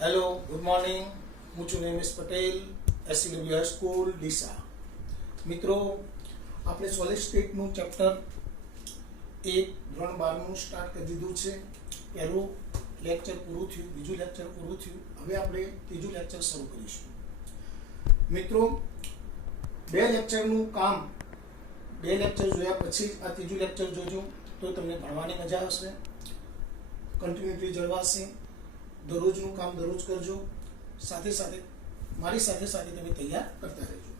Hello, good morning. હું છું Nimesh Patel, SCW high school Deesa. મિત્રો, આપણે સોલિડ સ્ટેટનું ચેપ્ટર 1 ધોરણ 12નું સ્ટાર્ટ કરી દીધું છે. પહેલું લેક્ચર પૂરું થયું, બીજું લેક્ચર પૂરું થયું. હવે આપણે ત્રીજું લેક્ચર શરૂ કરીશું. મિત્રો, બે લેક્ચરનું કામ, બે લેક્ચર જોયા પછી આ ત્રીજું લેક્ચર જોજો તો તમને ભણવાની મજા આવશે, કન્ટિન્યુટી જળવાશે. દરરોજનું કામ દરરોજ કરજો, સાથે સાથે મારી સાથે સાથે તમે તૈયાર કરતા રહેજો.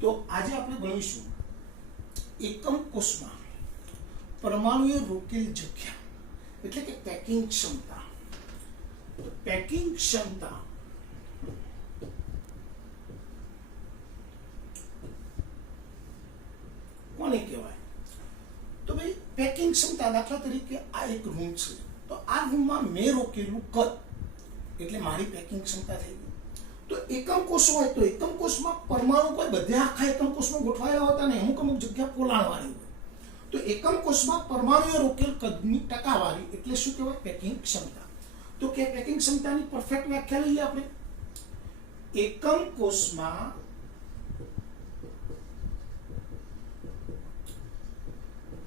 તો આજે આપણે ભણીશું એકમ કોષમાં પરમાણુએ રોકેલ જગ્યા એટલે કે પેકિંગ ક્ષમતા. પેકિંગ ક્ષમતા કોને કહેવાય? તો ભાઈ પેકિંગ ક્ષમતા, દાખલા તરીકે આ એક રૂમ છે, તો આ રૂમમાં મેં રોકેલું કદ એટલે મારી પેકિંગ ક્ષમતા થઈ ગઈ. તો એકમ કોષ હોય તો એકમ કોષમાં પરમાણુ કોઈ બધે આખા એકમ કોષમાં ગોઠવાયેલા હોતા ને અમુક જગ્યા પોલાણવાળી હોય. તો એકમ કોષમાં પરમાણુએ રોકેલ કદની ટકાવારી એટલે શું કહેવાય? પેકિંગ ક્ષમતા. તો કે પેકિંગ ક્ષમતાની પરફેક્ટ વ્યાખ્યા લઈએ આપણે. એકમ કોષમાં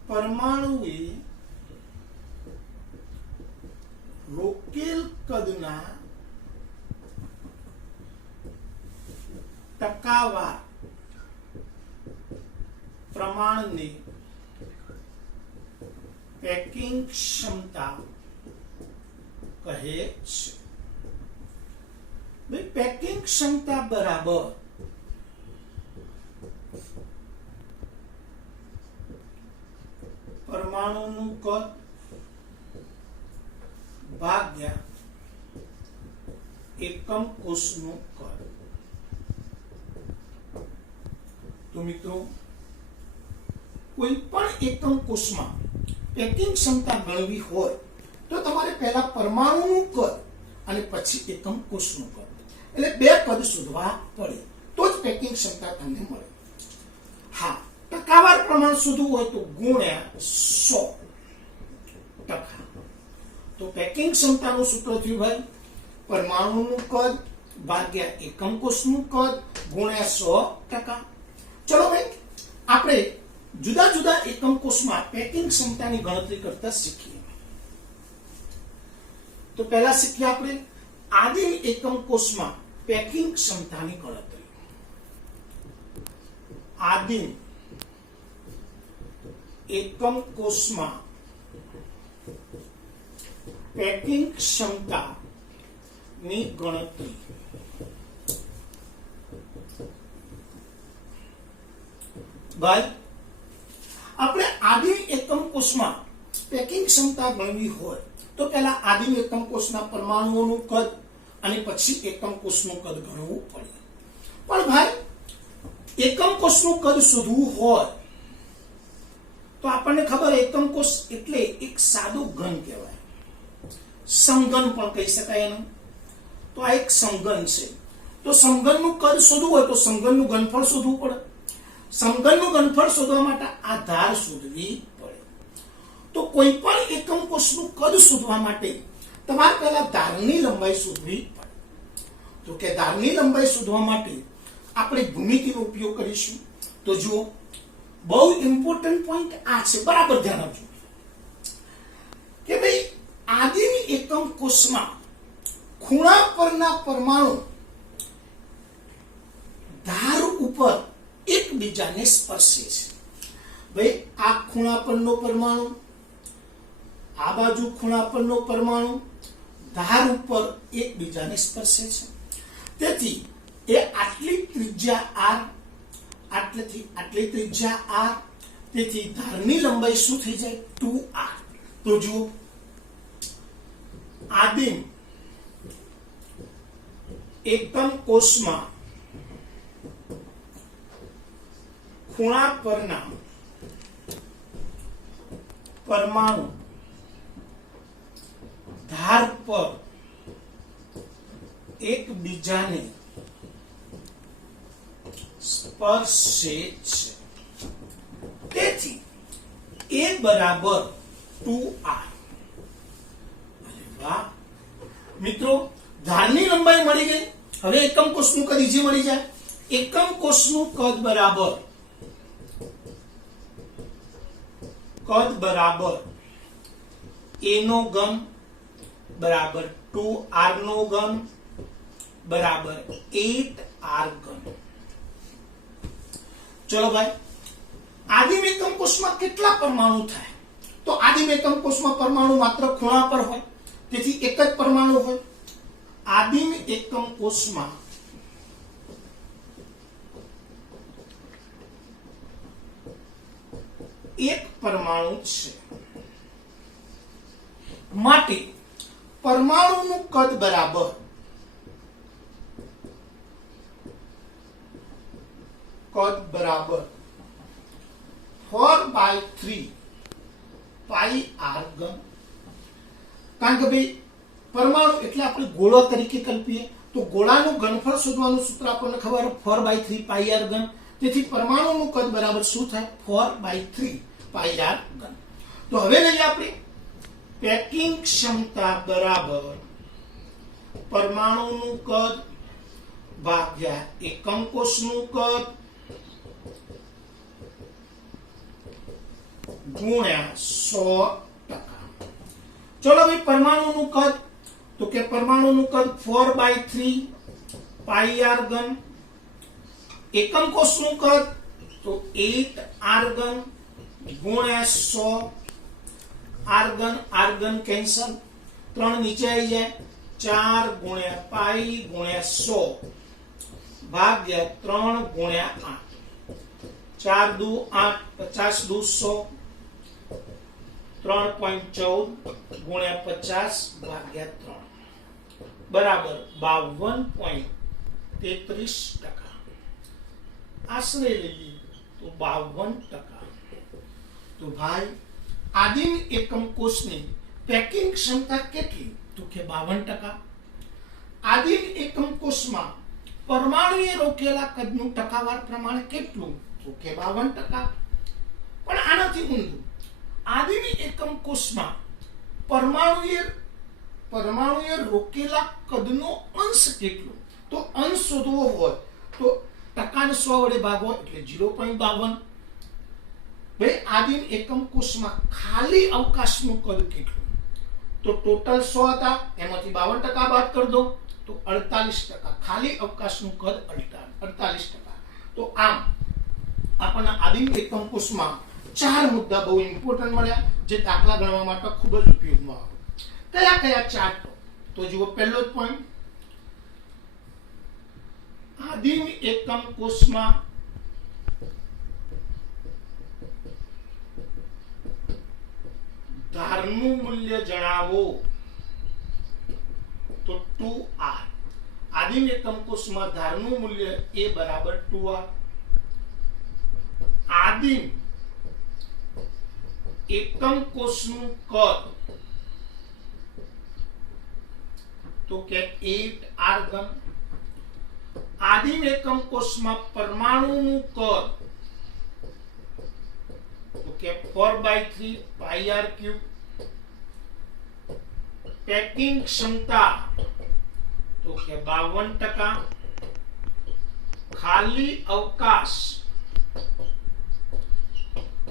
પરમાણુએ રોકેલ કદના ટકાવાર પ્રમાણને પેકિંગ ક્ષમતા કહે છે. ભાઈ પેકિંગ ક્ષમતા બરાબર પરમાણુનું કદ ભાગ્યા એકમ કોષનું કદ. તો મિત્રો, કોઈ પણ એકમ કોષમાં પેકિંગ ક્ષમતા ગણવી હોય તો તમારે પહેલા પરમાણુનું કદ અને પછી એકમ કોષનું કદ, એટલે બે કદ શોધવા પડે તો જ પેકિંગ ક્ષમતા તમને મળે. હા, ટકાવાર પ્રમાણ શોધવું હોય તો ગુણ્યા 100%. તો પેકિંગ ક્ષમતાનું સૂત્ર થયું ભાઈ પરમાણુનું કદ ભાગ્યા એકમ કોષનું કદ ગુણ્યા 100%. ચલો ભાઈ, આપણે જુદા જુદા એકમ કોષમાં પેકિંગ ક્ષમતાની ગણતરી કરતા શીખીએ. તો પહેલા શીખીએ આપણે આદિમ એકમ કોષમાં પેકિંગ ક્ષમતાની ગણતરી. આદિમ એકમ કોષમાં પેકિંગ ક્ષમતાની ગણતરી. ભાઈ, આપણે આદિમ એકમ કોષમાં પેકિંગ ક્ષમતા ગણવી હોય તો પહેલા આદિમ એકમ કોષના પરમાણુઓનું કદ અને પછી એકમ કોષનું કદ ગણવું પડે. પણ ભાઈ, એકમ કોષનું કદ શોધવું હોય તો આપણને ખબર, એકમ કોષ એટલે એક સાદું ઘન કહેવાય, સમઘન પણ કહી શકાય એનું. તો આ એક સમઘન છે. તો સમઘનનું કદ શોધવું હોય તો સમઘનનું ઘનફળ શોધવું પડે. સમઘનનું ઘનફળ શોધવા માટે આ ધાર શોધવી પડે. તો કોઈ પણ એકમ કોષનું કદ શોધવા માટે તમારે પહેલા ધારની લંબાઈ શોધવી પડે. તો કે ધારની લંબાઈ શોધવા માટે આપણે ભૂમિતિનો ઉપયોગ કરીશું. તો જુઓ, બહુ ઇમ્પોર્ટન્ટ પોઈન્ટ આ છે, બરાબર ધ્યાન આપજો કે ભાઈ આદિમ એકમ કોષમાં ખૂણા પરના પરમાણુ ધાર ઉપર એકબીજાને સ્પર્શે છે. ભાઈ, આ ખૂણા પરનો પરમાણુ, આ બાજુ ખૂણા પરનો પરમાણુ ધાર ઉપર એકબીજાને સ્પર્શે છે. તેથી એ આટલી ત્રિજ્યા r, આટલેથી આટલી ત્રિજ્યા r, તેથી ધારની લંબાઈ શું થઈ જાય? 2r. તો જુઓ, આદિમ એકમ કોષમાં ખૂણા પરના પરમાણુ ધાર પર એકબીજાને સ્પર્શે છે. તેથી એ બરાબર 2r. વાહ મિત્રો, ધારની લંબાઈ મળી ગઈ. હવે એકમ કોષનું કદ ઈજી મળી જાય. એકમ કોષનું કદ બરાબર a નો ઘન બરાબર 2r નો ઘન બરાબર 8r ઘન. ચલો ભાઈ, આદિમ એકમ કોષમાં કેટલા પરમાણુ થાય? તો આદિમ એકમ કોષમાં પરમાણુ માત્ર ખૂણા પર હોય, તેથી એક જ પરમાણુ હોય. આદિમ એકમ કોષમાં એક પરમાણુ છે, માટે પરમાણુનું કદ બરાબર कद बराबर 4/3 पाई आर घन. कारण के भाई परमाणु એટલે આપણે ગોળા તરીકે કલ્પીએ તો ગોળાનું ઘનફળ શોધવાનું સૂત્ર આપણને ખબર 4/3 પાઈ આર ઘન. તેથી પરમાણુનું કદ બરાબર શું થાય? 4/3 પાઈ આર ઘન. તો હવે લઈએ આપણે પેકિંગ ક્ષમતા બરાબર પરમાણુનું કદ ભાગ્યા એકમ કોષનું કદ गुण्या 100%. चलो भाई परमाणुનું કદ, તો કે પરમાણુનું કદ 4/3 પાઈ આર ઘન. એકમ કોષનું કદ તો 8r ઘન ગુણ્યા 100. r ઘન કેન્સલ, 3 નીચે આવી જાય, 4 ગુણ્યા પાઈ ગુણ્યા 100 ભાગ્યા 3 ગુણ્યા 8. 4 દુ 8, 50 દુ 100, 3.14 ગુણ્યા 50 ભાગ્યા 3 બરાબર 52.33%. આશરે લઈએ તો 52%. તો ભાઈ આદિમ એકમ કોષની પેકિંગ ક્ષમતા કેટલી? તો કે 52%. આદિમ એકમ કોષમાં પરમાણુએ રોકેલા કદનું ટકાવાર પ્રમાણ કેટલું? તો કે 52%. પણ આનાથી ઊંધું, આદિમ એકમ કોષમાં પરમાણુએ રોકેલા કદનો અંશ કેટલો? તો અંશ શોધવો હોય તો ટકાને 100 વડે ભાગો એટલે 0.52. ભાઈ આદિમ એકમ કોષમાં ખાલી અવકાશનું કદ કેટલું? તો ટોટલ 100 હતા, એમાંથી 52% બાદ કરી દો તો 48%. ખાલી અવકાશનું કદ 48%. તો આમ આપણને આદિમ એકમ કોષમાં 4 મુદ્દા બહુ ઇમ્પોર્ટન્ટ મળ્યા, જે દાખલા ગણવા માટે ખૂબ જ ઉપયોગમાં આવે. કયા કયા 4? તો જુઓ, પહેલો જ પોઈન્ટ, આદિમ એકમ કોષમાં ધારનું મૂલ્ય જણાવો. તો 2r. આદિમ એકમ કોષમાં ધારનું મૂલ્ય a બરાબર 2r. આદિમ એકમ કોષનું કદ તો કે 8r ઘન. આદિમ એકમ કોષમાં પરમાણુનું કદ તો કે 4/3 પાઈ આર ક્યુબ. પેકિંગ ક્ષમતા તો કે 52%. ખાલી અવકાશ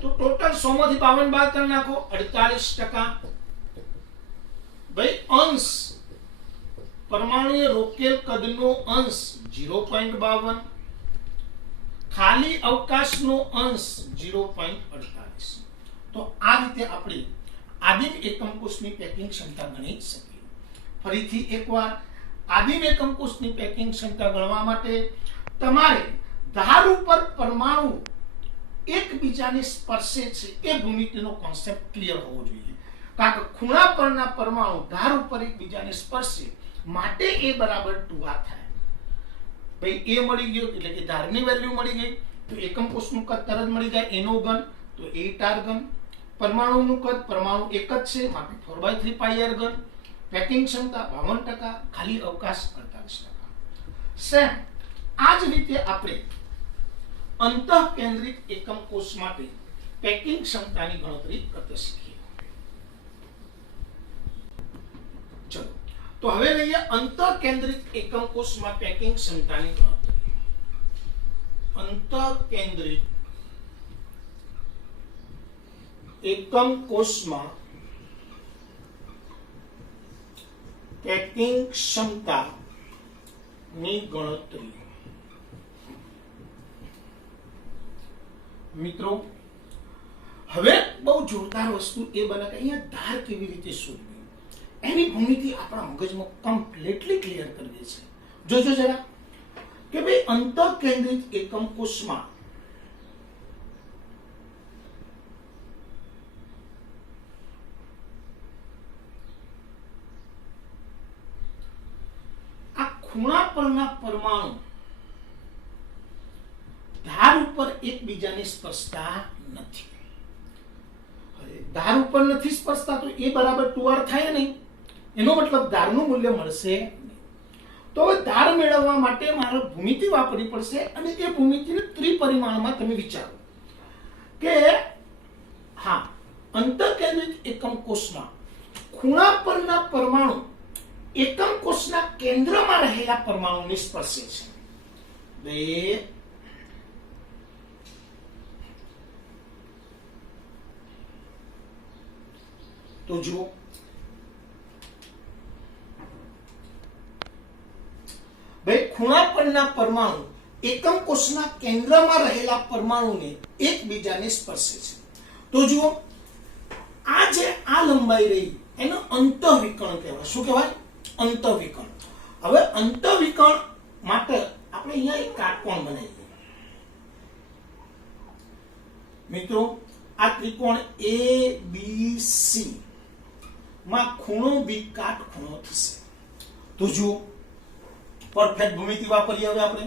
તો ટોટલ 100 માંથી 52 બાદ કરી નાખો, 48%. ભાઈ અંશ, પરમાણુએ રોકેલ કદનો અંશ 0.52, ખાલી અવકાશનો અંશ 0.48. તો આ રીતે આપણે આદિમ એકમ કોષની પેકિંગ ક્ષમતા ગણી શકીએ. ફરીથી એકવાર, આદિમ એકમ કોષની પેકિંગ ક્ષમતા ગણવા માટે તમારે ધાર ઉપર પરમાણુ એકબીજાને સ્પર્શે છે એ ભૂમિતિનો કોન્સેપ્ટ ક્લિયર હોવો જોઈએ. કારણ કે ખૂણા પરના પરમાણુ ધાર ઉપર એકબીજાને સ્પર્શે માટે a બરાબર 2r થાય. ભાઈ a મળી ગયો એટલે કે ધારની વેલ્યુ મળી ગઈ, તો એકમ કોષનું કદ તરત મળી જાય, a નો ઘન તો 8r ઘન. પરમાણુનું કદ, પરમાણુ એક જ છે માટે 4/3 પાઈ આર ઘન. પેકિંગ ક્ષમતા 52%, ખાલી અવકાશ 48%. સેમ આ જ રીતે આપણે અંતઃકેન્દ્રિત એકમ કોષ માટે પેકિંગ ક્ષમતાની ગણતરી કરતા શીખીએ. ચલો, તો હવે લઈએ અંતઃકેન્દ્રિત એકમ કોષમાં પેકિંગ ક્ષમતાની ગણતરી. અંતઃકેન્દ્રિત એકમ કોષમાં પેકિંગ ક્ષમતાની ગણતરી. મિત્રો હવે બહુ જોરદાર વસ્તુ એ બને કે અહીંયા ધાર કેવી રીતે શોધવી એની ભૂમિતિ આપણા મગજમાં કમ્પ્લીટલી ક્લિયર કરવી છે. જોજો જરા કે ભાઈ અંતઃકેન્દ્રિત એકમ કોષમાં આ ખૂણા પરના પરમાણુ ધાર ઉપર એકબીજાને સ્પર્શતા નથી. ધાર ઉપર નથી સ્પર્શતા તો એ બરાબર 2r થાય નહીં, એનો મતલબ ધારનું મૂલ્ય મળશે નહીં. તો હવે ધાર મેળવવા માટે મારે ભૂમિતિ વાપરવી પડશે અને એ ભૂમિતિને ત્રિપરિમાણમાં તમે વિચારો કે હા, અંતઃકેન્દ્રિત એકમ કોષમાં ખૂણા પરના પરમાણુ એકમ કોષના કેન્દ્રમાં રહેલા પરમાણુને સ્પર્શે છે. તો જુઓ ભાઈ, ખૂણા પરના પરમાણુ એકમ કોષના કેન્દ્રમાં રહેલા પરમાણુને એકબીજાને સ્પર્શે છે. તો જુઓ આ જે આ લંબાઈ રહી એનો અંતઃવિકર્ણ કહેવાય. શું કહેવાય? અંતઃવિકર્ણ. હવે અંતઃવિકર્ણ માટે આપણે અહીંયા એક કાટકોણ બનાવીએ. મિત્રો આ ત્રિકોણ ABC માં ખૂણો બી કાટખૂણો થશે. તો જુઓ પરફેક્ટ ભૂમિતિ વાપરીએ હવે આપણે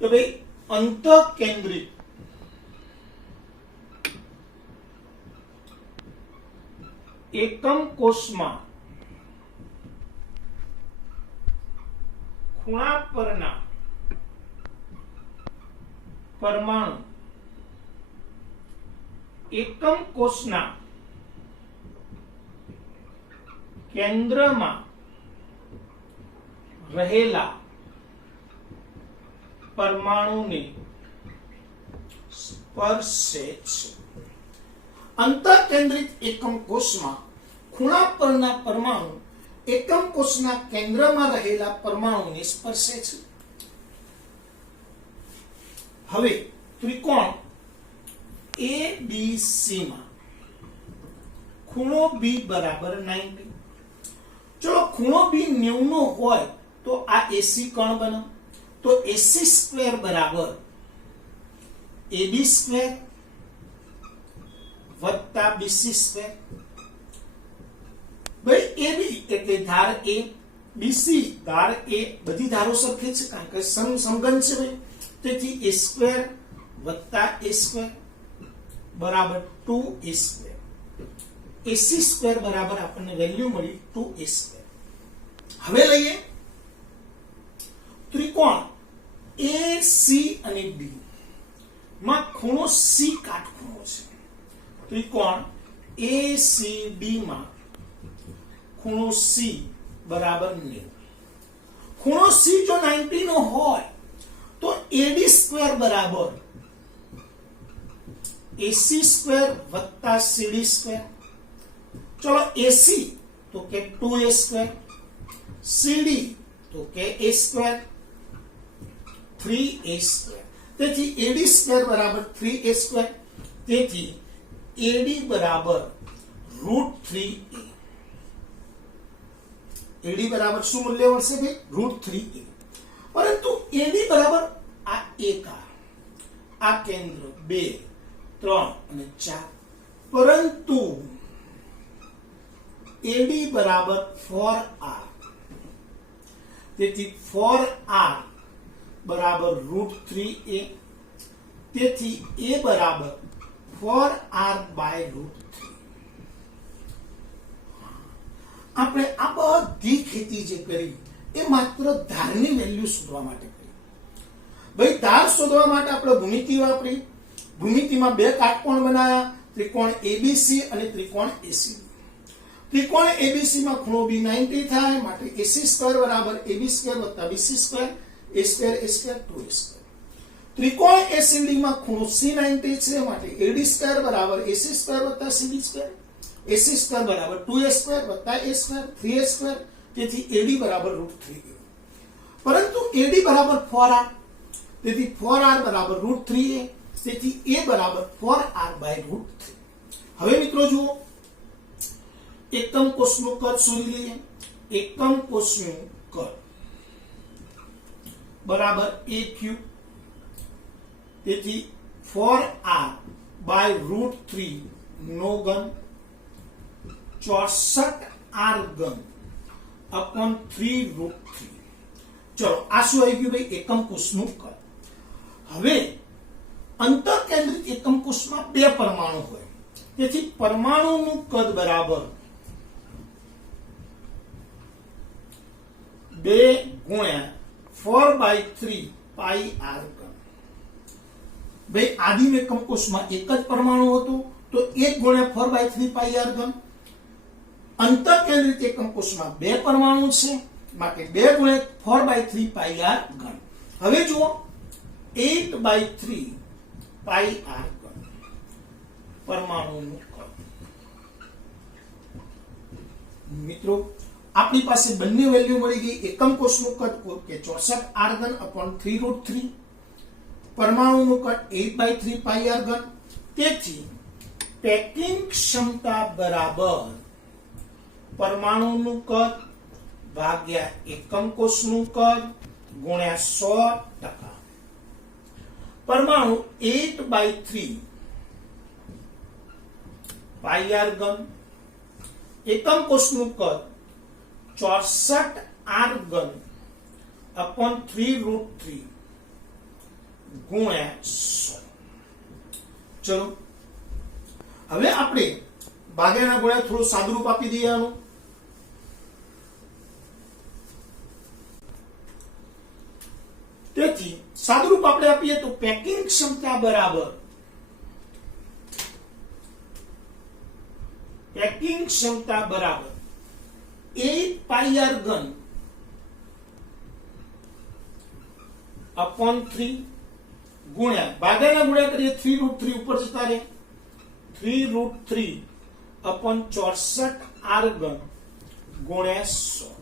કે ભાઈ અંતઃકેન્દ્રિત એકમ કોષમાં ખૂણા પરના પરમાણુ એકમ કોષના કેન્દ્રમાં રહેલા પરમાણુને સ્પર્શે છે. અંતઃકેન્દ્રિત એકમ કોષમાં ખૂણા પરના પરમાણુ એકમ કોષના કેન્દ્રમાં રહેલા પરમાણુને સ્પર્શે છે. હવે ત્રિકોણ ABC માં ખૂણો B બરાબર 90. ચલો ખૂણો B 90 નો હોય તો આ AC કોણ બને? તો AC સ્ક્વેર બરાબર AB સ્ક્વેર વત્તા BC સ્ક્વેર. ભાઈ AB એટલે ધાર A, BC ધાર A, બધી ધારો સરખી છે કારણ કે સમઘન છે ભાઈ. તેથી A સ્ક્વેર વત્તા A સ્ક્વેર બરાબર 2A સ્ક્વેર. AC સ્ક્વેર બરાબર આપણને વેલ્યુ મળી 2A સ્ક્વેર. હવે લઈએ ત્રિકોણ AC અને B માં ખૂણો C કાટખૂણો છે. ત્રિકોણ ACB માં ખૂણો C બરાબર 90. ખૂણો C જો 90 નો હોય તો AD સ્ક્વેર બરાબર AC સ્ક્વેર વત્તા CD સ્ક્વેર. ચલો AC તો કે 2A સ્ક્વેર, CD તો કે A સ્ક્વેર, 3A સ્ક્વેર. તેથી AD સ્ક્વેર બરાબર 3A સ્ક્વેર. તેથી AD બરાબર √3A. AD બરાબર શું મૂલ્ય મળશે ભાઈ? √3A. પરંતુ AD બરાબર આ એક આ કેન્દ્ર 2, 3 અને 4. પરંતુ AD બરાબર 4R. તેથી 4R બરાબર √3A. તેથી A બરાબર 4R બાય √3. આપણે આ બધી ખેતી જે કરી એ માત્ર ધારની વેલ્યુ શોધવા માટે કરી. ભાઈ ધાર શોધવા માટે આપણે ભૂમિતિ વાપરી. ભૂમિતિમાં બે કાટકોણ બનાવ્યા, ત્રિકોણ ABC અને ત્રિકોણ ACB. ત્રિકોણ એબીસી માં ખૂણો બી 90 થાય, માટે એસી સ્ક્વેર બરાબર એબી સ્ક્વેર વત્તા બીસી સ્ક્વેર, એ સ્ક્વેર 2a સ્ક્વેર. ત્રિકોણ એસીડી માં ખૂણો સી 90 છે, માટે એડી સ્ક્વેર બરાબર એસી સ્ક્વેર વત્તા સીબી સ્ક્વેર, એસી સ્ક્વેર બરાબર 2a સ્ક્વેર વત્તા a સ્ક્વેર 3a સ્ક્વેર. તેથી એડી બરાબર √3a. પરંતુ એડી બરાબર 4r, તેથી 4r બરાબર √3a, તેથી a બરાબર 4r બાય √3. હવે મિત્રો જુઓ, એકમ કોષનું કદ શોધી લઈએ. એકમ કોષનું કદ બરાબર a ક્યુબ, તેથી 4r બાય √3 નો ઘન 64r ઘન upon 3√3. ચલો આ શું આવી ગયું ભાઈ? એકમ કોષનું કદ. હવે અંતઃકેન્દ્રિત એકમ કોષમાં બે પરમાણુ હોય, તેથી પરમાણુનું કદ બરાબર 2 ગુણ્યા 4/3 પાઈ r ઘન. ભાઈ આદિમ એકમ કોષમાં એક જ પરમાણુ હતું, તો 1 ગુણ્યા 4/3 પાઈ r ઘન. અંતઃકેન્દ્રિત એકમ કોષમાં બે પરમાણુ છે, માટે 2 ગુણ્યા 4/3 પાઈ r ઘન. હવે જુઓ 8/3 પાઈ r ઘન પરમાણુનું કદ. મિત્રો આપણી પાસે બંને વેલ્યુ મળી ગઈ. એકમ કોષનું કદ કે 64r ઘન upon 3√3, પરમાણુનું કદ 8/3 પાઈ r ઘન. તેથી પેકિંગ ક્ષમતા બરાબર પરમાણુનું કદ ભાગ્યા એકમ કોષનું કદ ગુણ્યા 100%. પરમાણુ 8/3 પાઈ r ઘન, એકમ કોષનું કદ 64r ઘન upon 3√3 ગુણ્યા 100. ચલો હવે આપણે ભાગ્યાના ગુણ્યા થોડું સાદુરૂપ આપી દઈએ આનું. તેથી સાદુરૂપ આપણે આપીએ તો પેકિંગ ક્ષમતા બરાબર પેકિંગ ક્ષમતા બરાબર 8 પાઈ r ઘન upon 3 ગુણ્યા ભાગ્યાના ગુણ્યા કરીએ 3√3 ઉપર જતા રહે 3√3 upon 64r ઘન ગુણ્યા 100.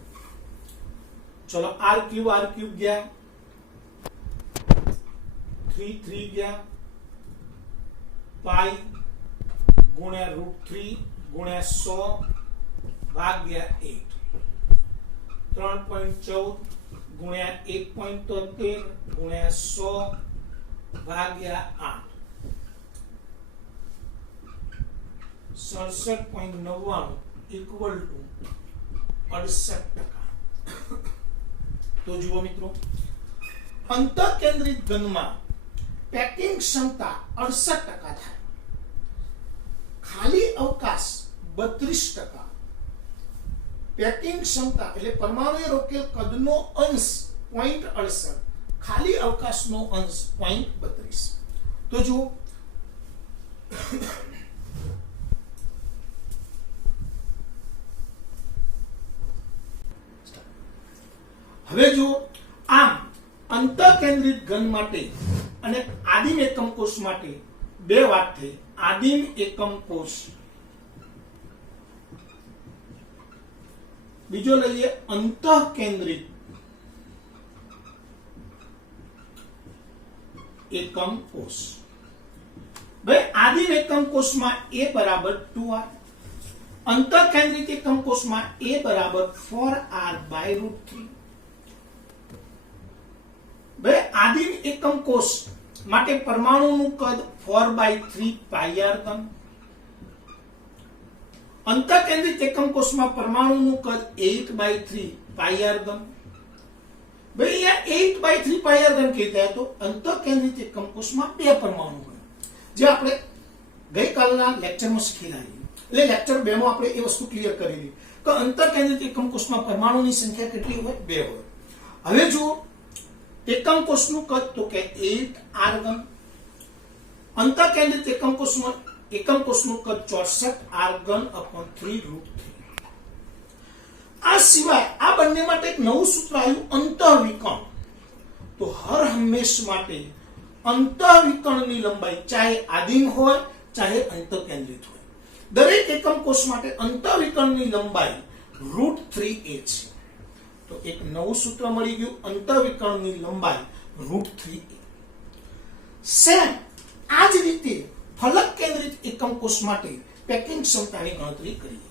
ચલો r ક્યુબ ગયા, 3 ગયા, પાઈ ગુણ્યા √3 ગુણ્યા 100 ભાગ્યા 8, 3.14 ગુણ્યા 1.73 ગુણ્યા 100 ભાગ્યા 8, 67.99 ઇક્વલ ટુ 68%. તો જુઓ મિત્રો, અંતઃકેન્દ્રિત ઘનમાં પેકિંગ ક્ષમતા 68% થાય, ખાલી અવકાશ 32%. પેકિંગ ક્ષમતા એટલે પરમાણુએ રોકેલ કદનો અંશ 0.68, ખાલી અવકાશનો અંશ 0.32. તો જુઓ હવે જુઓ, આમ અંતઃકેન્દ્રિત ઘન માટે અને આદિમ એકમ કોષ માટે બે વાત થઈ. આદિમ એકમ કોષ, બીજો લઈએ અંતઃકેન્દ્રિત એકમ કોષ. ભાઈ આદિમ એકમ કોષમાં a બરાબર 2r, અંતઃકેન્દ્રિત એકમ કોષમાં a બરાબર 4r બાય √3. ભાઈ આદિમ એકમ કોષ માટે પરમાણુનું કદ 4/3 પાઈ r ઘન, અંતઃકેન્દ્રિત એકમ કોષમાં પરમાણુનું કદ 8/3 પાઈ r ઘન. ભાઈ અહીંયા 8/3 પાઈ r ઘન કહેતા તો અંતઃકેન્દ્રિત એકમ કોષમાં બે પરમાણુ હોય, જે આપણે ગઈકાલના લેક્ચરમાં શીખેલા છીએ. એટલે લેક્ચર 2 માં આપણે એ વસ્તુ ક્લિયર કરેલી કે અંતઃકેન્દ્રિત એકમ કોષમાં પરમાણુની સંખ્યા કેટલી હોય? 2 હોય. હવે જુઓ એકમ કોષનું કદ તો કે 8r ઘન, અંતઃકેન્દ્રિત એકમ કોષનું કદ 64r ઘન upon 3√3. આ સિવાય આ બંને માટે એક નવું સૂત્ર આવ્યું, અંતઃવિકર્ણ. તો હર હંમેશ માટે અંતઃવિકર્ણની લંબાઈ ચાહે આદિમ હોય ચાહે અંતઃકેન્દ્રિત હોય, દરેક એકમ કોષ માટે અંતઃવિકર્ણની લંબાઈ √3a છે. તો એક નવું સૂત્ર મળી ગયું, અંતઃવિકર્ણની લંબાઈ √3a. સેમ આ જ રીતે ફલક કેન્દ્રિત એકમ કોષ માટે પેકિંગ ક્ષમતાની ગણતરી કરીએ.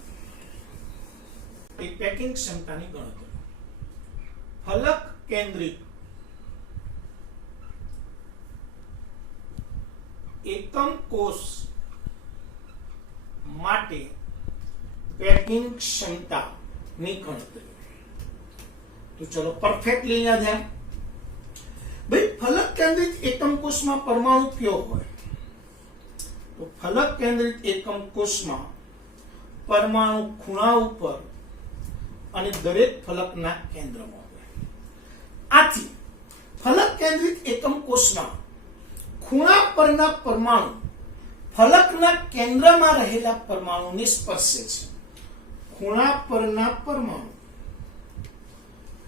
પેકિંગ ક્ષમતાની ગણતરી ફલક કેન્દ્રિત એકમ કોષ માટે પેકિંગ ક્ષમતાની ગણતરી. તો ચલો પરફેક્ટલી યાદ है ભાઈ. ફલક કેન્દ્રિત એકમ કોષમાં પરમાણુ કયો હોય? તો ફલક કેન્દ્રિત એકમ કોષમાં પરમાણુ ખૂણા ઉપર અને દરેક ફલકના કેન્દ્રમાં હોય. આથી ફલક કેન્દ્રિત એકમ કોષના ખૂણા પરના પરમાણુ ફલકના કેન્દ્રમાં રહેલા પરમાણુને સ્પર્શે છે. ખૂણા પરના પરમાણુ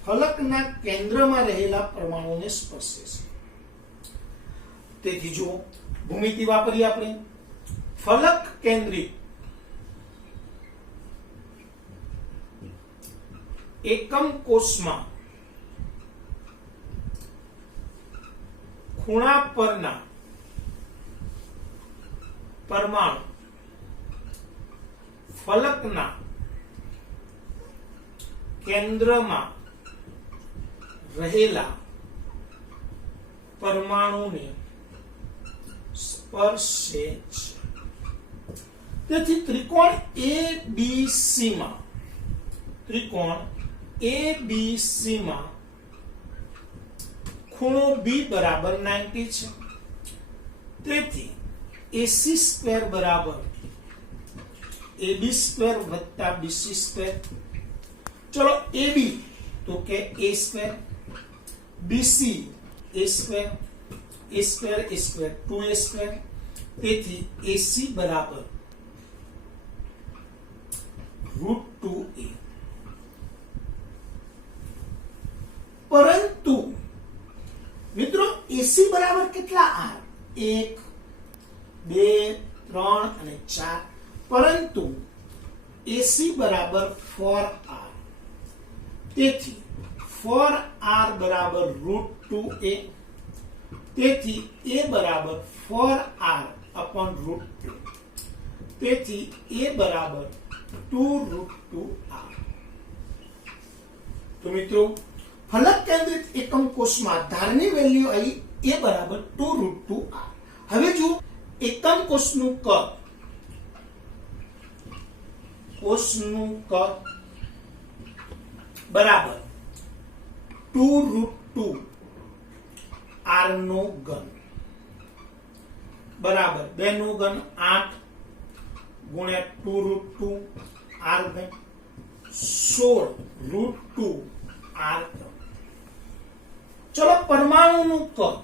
ફલકના કેન્દ્રમાં રહેલા પરમાણુને સ્પર્શે છે. તેથી જો ભૂમિતિ વાપરીએ આપણે, ફલક કેન્દ્રિત એકમ કોષમાં ખૂણા પરના પરમાણુ ફલકના કેન્દ્રમાં રહેલા પરમાણુને સ્પર્શે છે. તેથી ત્રિકોણ ABC માં ખૂણો B બરાબર 90 છે. તેથી AC² બરાબર AB² વત્તા BC². ચલો AB તો કે A², BC A², A², 2A². તેથી AC બરાબર √2a. પરંતુ મિત્રો AC બરાબર કેટલા r? 1, 2, 3 અને 4. પરંતુ AC બરાબર 4r. તેથી 4r બરાબર √2a. તેથી a બરાબર 4r upon √2. તેથી a બરાબર 2√2r. તો મિત્રો ફલક કેન્દ્રિત એકમ કોષમાં ધારની વેલ્યુ આવી a બરાબર 2√2r. હવે જો એકમ કોષનું કદ બરાબર 2√2r નો ઘન બરાબર 2 નો ઘન 8 ગુણ્યા 2√2r ઘન 16√2r. ચલો પરમાણુનું કદ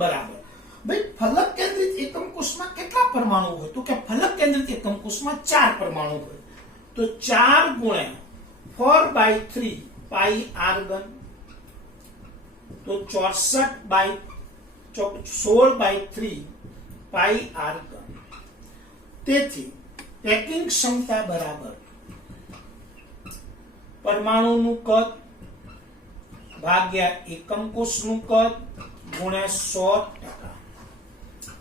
બરાબર ભાઈ ફલક કેન્દ્રિત એકમ કોષમાં કેટલા પરમાણુ હોય? તો કે ફલક કેન્દ્રિત એકમ કોષમાં 4 પરમાણુ હોય. તો 4 ગુણ્યા 4/3 પાઈ r ઘન તો 16/3 પાઈ r ઘન. તેથી પેકિંગ ક્ષમતા બરાબર પરમાણુનું કદ ભાગ્યા એકમ કોષનું કદ ગુણ્યા 100%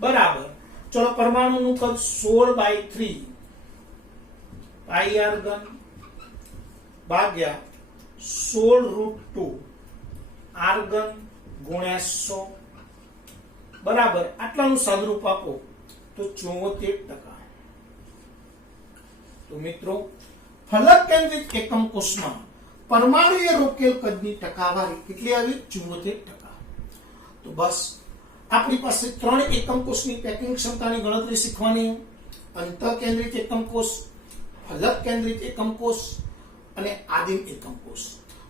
બરાબર. ચલો પરમાણુનું કદ 16/3 પાઈ r ઘન ભાગ્યા 16√2r ઘન ગુણ્યા 100 બરાબર. આટલાનું સાદુરૂપ આપો તો 74%. તો મિત્રો ફલક કેન્દ્રિત એકમ કોષમાં પરમાણુએ રોકેલ કદની ટકાવારી કેટલી આવી? 74%. તો બસ આપણી પાસે 3 એકમ કોષની પેકિંગ ક્ષમતાની ગણતરી શીખવાની. અંતઃ કેન્દ્રિત એકમ કોષ, ફલક કેન્દ્રિત એકમ કોષ અને આદિમ એકમ કોષ.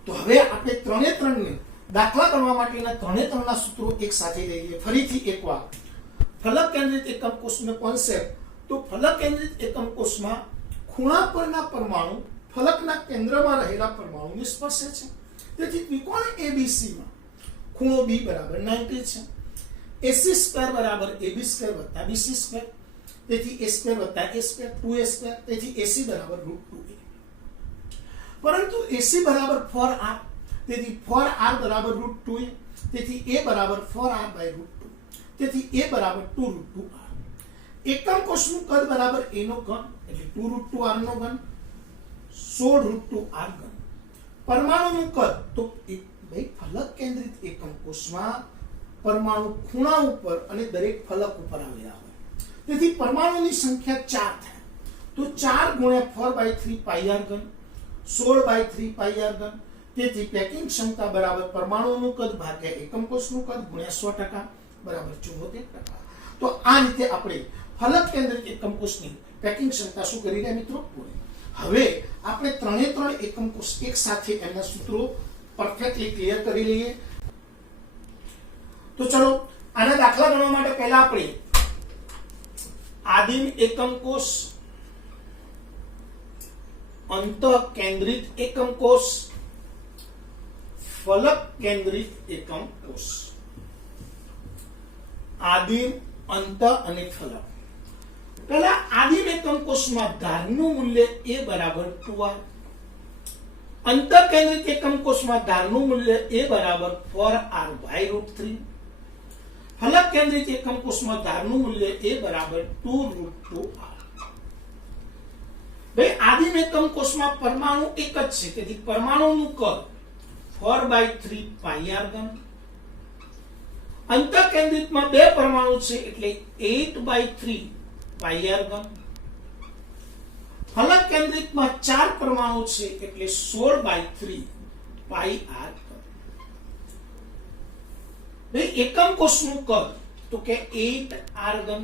તો હવે આપણે 3 ને દાખલા ગણવા માટેના 3 ના સૂત્રો એક સાથે લઈએ. ફરીથી એકવાર ફલક કેન્દ્રિત એકમ કોષનો કોન્સેપ્ટ તો ફલક કેન્દ્રિત એકમ કોષમાં ખૂણા પરના પરમાણુ ફલકના કેન્દ્રમાં રહેલા પરમાણુને સ્પર્શે છે. તેથી ત્રિકોણ ABC માં ખૂણો B બરાબર 90 છે. AC² બરાબર AB² વત્તા BC². તેથી A² વત્તા A², 2A². તેથી AC બરાબર √2A. પરંતુ AC બરાબર 4R. તેથી 4R બરાબર √2A. તેથી A બરાબર 4R/√2. તેથી A બરાબર 2√2R. એકમ કોષનું કદ બરાબર A નો ઘન એટલે 2√2R નો ઘન 16√2R ઘન. પરમાણુનું કદ તો ભાઈ ફલક કેન્દ્રિત એકમ કોષમાં પરમાણુ ખૂણા ઉપર અને દરેક ફલક ઉપર આવેલા હોય. તેથી પરમાણુની સંખ્યા 4 થાય તો 4 ગુણ્યા 4/3 πr ઘન 16/3 πr ઘન. તેથી પેકિંગ ક્ષમતા બરાબર પરમાણુનું કદ ભાગ્યા એકમ કોષનું કદ ગુણ્યા 100% બરાબર 74%. તો આ રીતે આપણે ફલક કેન્દ્રિત એકમ કોષની પેકિંગ ક્ષમતા શું કરી રહ્યા મિત્રો? હવે આપણે ત્રણે ત્રણ એકમ કોષ એક સાથે એના સૂત્રો પરફેક્ટલી ક્લિયર કરી લઈએ. તો ચલો આના દાખલા ગણવા માટે પહેલા આપણે આદિમ એકમ કોષ, અંતઃકેન્દ્રિત એકમ કોષ, ફલક કેન્દ્રિત એકમ કોષ. આદિમ, અંત અને ફલક. પહેલા આદિમ એકમ કોષમાં ધારનું મૂલ્ય A બરાબર 2R. અંતઃકેન્દ્રિત એકમ કોષમાં ધારનું મૂલ્ય A બરાબર 4R/√3. ફલક કેન્દ્રિત એકમ કોષમાં ધારનું મૂલ્ય A બરાબર 2√2R. ભાઈ આદિમ એકમ કોષમાં પરમાણુ એક જ છે તેથી પરમાણુનું કદ 4/3 πr ઘન. અંતઃકેન્દ્રિતમાં બે પરમાણુ છે એટલે 8/3 πr ઘન. ફલક કેન્દ્રિતમાં 4 પરમાણુ છે એટલે 16/3 πr ઘન. ભાઈ એકમ કોષનું કદ તો કે 8R ઘન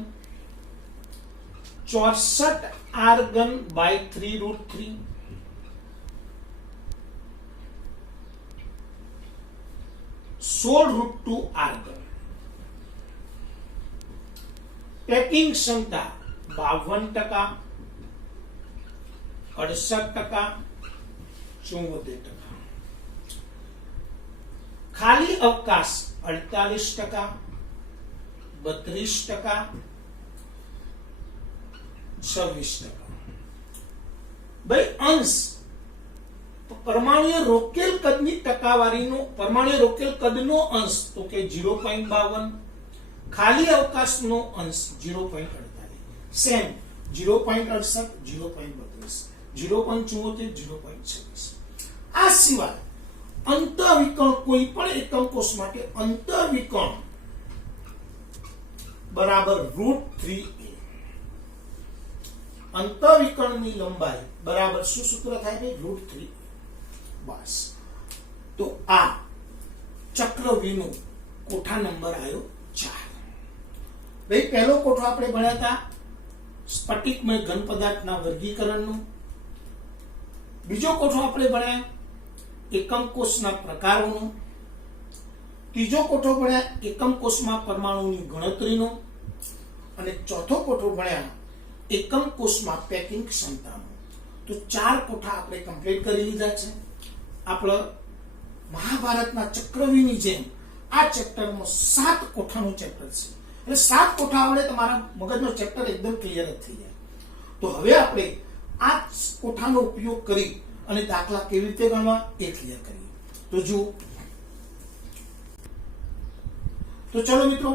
64R ઘન by 3√3 16√2R ઘન. પેકિંગ ક્ષમતા 52%, 68%, 74%. ખાલી અવકાશ 48%, 32%, 26%. ભાઈ અંશ પરમાણુએ રોકેલ કદની ટકાવારીનો પરમાણુએ રોકેલ કદનો અંશ તો કે 0.52, ખાલી અવકાશનો અંશ 0.48, સેમ 0.68, 0.32, 0.74, 0.26. આ સિવાય અંતઃવિકર્ણ કોઈ પણ એકમ કોષ માટે અંતઃવિકર્ણ બરાબર √3A. અંતઃવિકર્ણની લંબાઈ બરાબર શું સૂત્ર થાય છે? √3A. બસ તો આ ચક્રવ્યૂહનો કોઠા નંબર આવ્યો 4. ભાઈ પહેલો કોઠો આપણે ભણ્યા હતા સ્ફટિકમય ઘન પદાર્થના વર્ગીકરણનો. બીજો કોઠો આપણે ભણ્યા એકમ કોષના પ્રકારોનો. ત્રીજો કોઠો ભણ્યા એકમ કોષમાં પરમાણુની ગણતરીનો. અને ચોથો કોઠો ભણ્યા એકમ કોષમાં પેકિંગ ક્ષમતાનો. તો 4 કોઠા આપણે કમ્પ્લીટ કરી લીધા છે. આપણે મહાભારતના ચક્રવ્યૂહની જેમ આ ચેપ્ટરમાં 7 કોઠાનું ચેપ્ટર છે. એટલે 7 કોઠા આવડે તમારા મગજનો ચેપ્ટર એકદમ ક્લિયર જ થઈ જાય. તો હવે આપણે આ કોઠાનો ઉપયોગ કરી અને દાખલા કેવી રીતે ગણવા એ ક્લિયર કરીએ. તો જો તો ચલો મિત્રો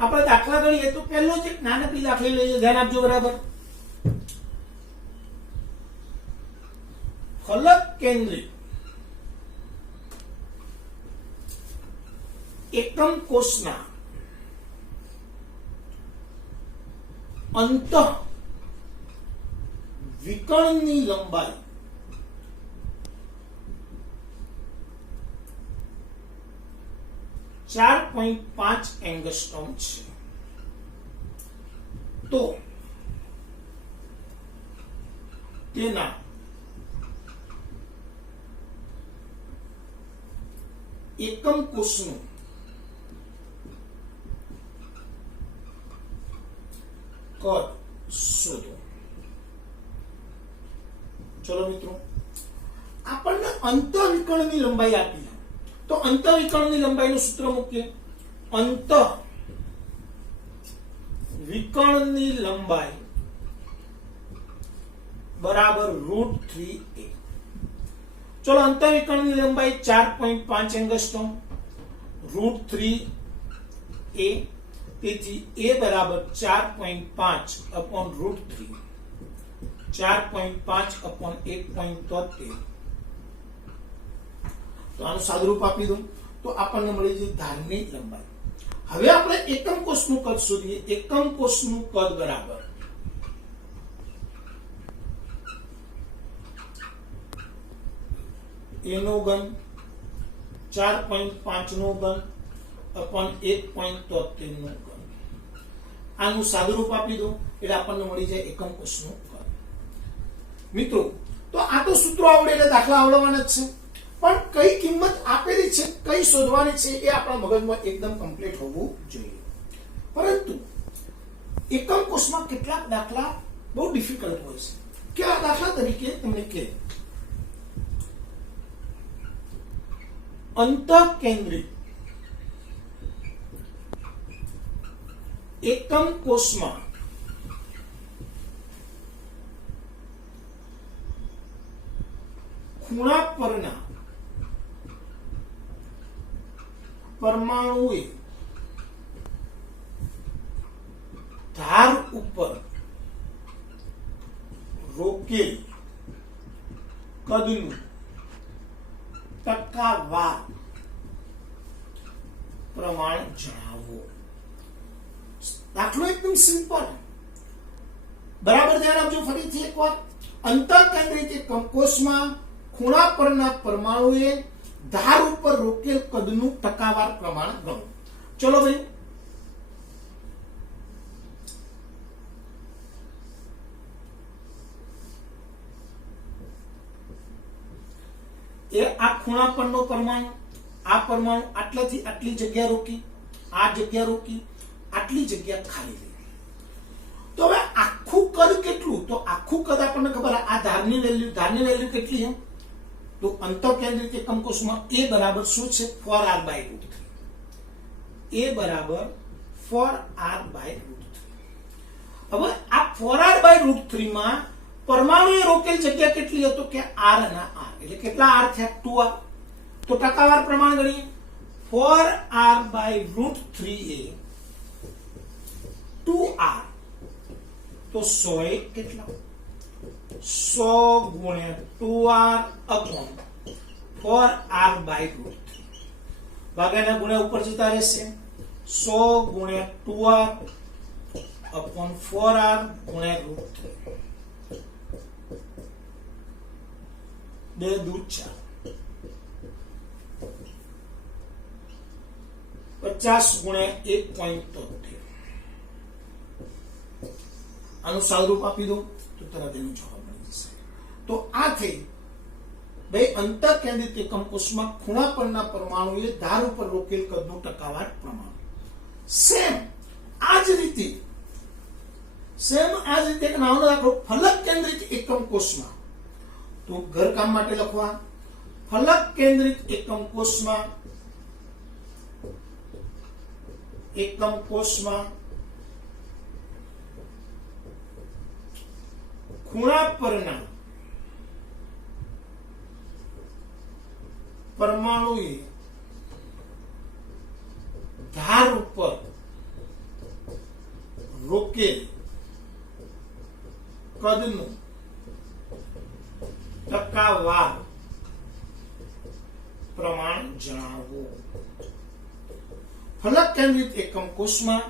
આપણે દાખલા ગણીએ. તો પહેલો જ એક નાનકડી દાખલા લઈએ, ધ્યાન આપજો બરાબર. ફલક કેન્દ્રિત એકમ કોષના અંતઃ વિકર્ણની લંબાઈ 4.5 એંગસ્ટ્રોમ છે. તો તેના એકમ કોષનું કદ ચલો મિત્રો, આપણને અંતઃવિકર્ણની લંબાઈ આપી છે, તો અંતઃવિકર્ણની લંબાઈનું સૂત્ર મૂકીએ. અંતઃવિકર્ણની લંબાઈ બરાબર √3a. ચલો, અંતઃવિકર્ણની લંબાઈ 4.5 એંગસ્ટ્રોમ, √3a, તેથી a બરાબર 4.5 upon √3, 4.5 upon 1.73. તો આનું સાદુરૂપ આપી દઉં તો આપણને મળી જાય ધારની લંબાઈ. હવે આપણે એકમ કોષનું કદ શોધીએ. એકમ કોષનું કદ બરાબર a નો ઘન 4.5 નો ઘન upon 1.73 નો ઘન. આનું સાદુરૂપ આપી દો એટલે આપણને મળી જાય એકમ કોષનું કદ. મિત્રો, તો આ તો સૂત્રો આવડે એટલે દાખલા આવડવાના જ છે, પણ કઈ કિંમત આપેલી છે, કઈ શોધવાની છે, એ આપણા મગજમાં એકદમ કમ્પ્લીટ હોવું જોઈએ. પરંતુ એકમ કોષમાં કેટલાક દાખલા બહુ ડિફિકલ્ટ હોય છે. કે આ દાખલા તરીકે તમને કે અંતઃકેન્દ્રિત એકમ કોષમાં ખૂણા પરના પરમાણુએ ધાર ઉપર રોકેલ કદનું ટકાવાર પ્રમાણ જણાવો. દાખલો એકદમ સિમ્પલ, બરાબર ધ્યાન આપજો. ફરીથી એકવાર, અંતઃકેન્દ્રિત એકમ કોષમાં ખૂણા પરના પરમાણુએ ધાર ઉપર રોકેલ કદનું ટકાવાર પ્રમાણ ગણો. ચલો ભાઈ, એ આ ખૂણા પરનો પરમાણુ, આ પરમાણુ આટલાથી આટલી જગ્યા રોકી, આ જગ્યા રોકી, આટલી જગ્યા ખાલી રહી. તો હવે આખું કદ કેટલું? તો આખું કદ આપણને ખબર, આ ધારની વેલ્યુ કેટલી છે? તો અંતઃકેન્દ્રિત એકમ કોષમાં a બરાબર શું છે? 4r/√3. a બરાબર 4r/√3. હવે આ 4r/√3 માં પરમાણુએ રોકેલ જગ્યા કેટલી હતો? કે r અને r, એટલે કેટલા r થયા? 2r. તો ટકાવાર પ્રમાણ ગણીએ. 4r/√3 એ 2r, તો 100 એ કેટલા? 100 ગુણ્યા 2r upon 4r/√3. ભાગ્યાના ગુણ્યા ઉપર જતા રહેશે. 100 ગુણ્યા 2r upon 4r ગુણ્યા √3. 2 દૂ 4, 50 ગુણ્યા 1.73. આનું સાદુરૂપ આપી દો તો તરત એનો જવાબ મળી જશે. તો આ થઈ બે અંતઃકેન્દ્રિત એકમ કોષમાં ખૂણા પરના પરમાણુએ ધાર ઉપર રોકેલ કદનું ટકાવાર પ્રમાણ. સેમ આ જ રીતે એક નાનો દાખલો, ફલક કેન્દ્રિત એકમ કોષમાં. તો ઘરકામ માટે લખવા, ફલક કેન્દ્રિત એકમ કોષમાં ખૂણા પરના પરમાણુએ ધાર ઉપર રોકેલ કદનું ટકાવાર પ્રમાણ જણાવો. ફલક કેન્દ્રિત એકમ કોષમાં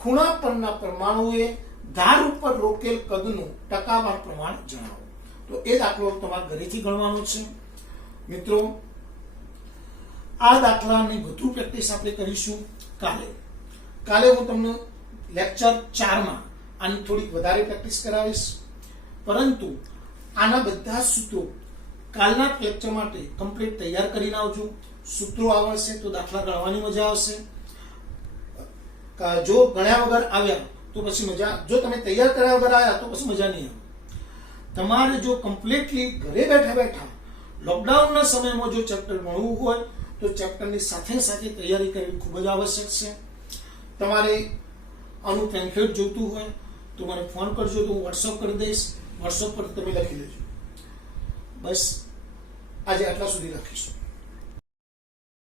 ખૂણા પરના પરમાણુએ ધાર ઉપર રોકેલ કદનું ટકાવાર પ્રમાણ જણાવો. તો એ દાખલો તમારે ઘરેથી ગણવાનો છે. મિત્રો, આ દાખલાની વધુ પ્રેક્ટિસ આપણે કરીશું કાલે હું તમને લેક્ચર 4 માં આની થોડીક વધારે પ્રેક્ટિસ કરાવીશ. પરંતુ આના બધા સૂત્રો કાલના લેક્ચર માટે કમ્પ્લીટ તૈયાર કરીને આવજો. સૂત્રો આવડશે તો દાખલા ગણવાની મજા આવશે. જો ગણ્યા વગર આવ્યા તો પછી મજા, જો તમે તૈયાર કર્યા વગર આવ્યા તો પછી મજા નહીં આવે. તમારે જો કમ્પ્લીટલી ઘરે બેઠા બેઠા લોકડાઉનના સમયમાં જો ચેપ્ટર ભણવું હોય તો ચેપ્ટરની સાથે સાથે તૈયારી કરવી ખૂબ જ આવશ્યક છે. તમારે આનું પેમ્ફલેટ જોઈતું હોય તો મને ફોન કરજો, તો હું વોટ્સઅપ કરી દઈશ. વોટ્સઅપ પર તમે લખી લેજો. બસ આજે આટલા સુધી રાખીશું.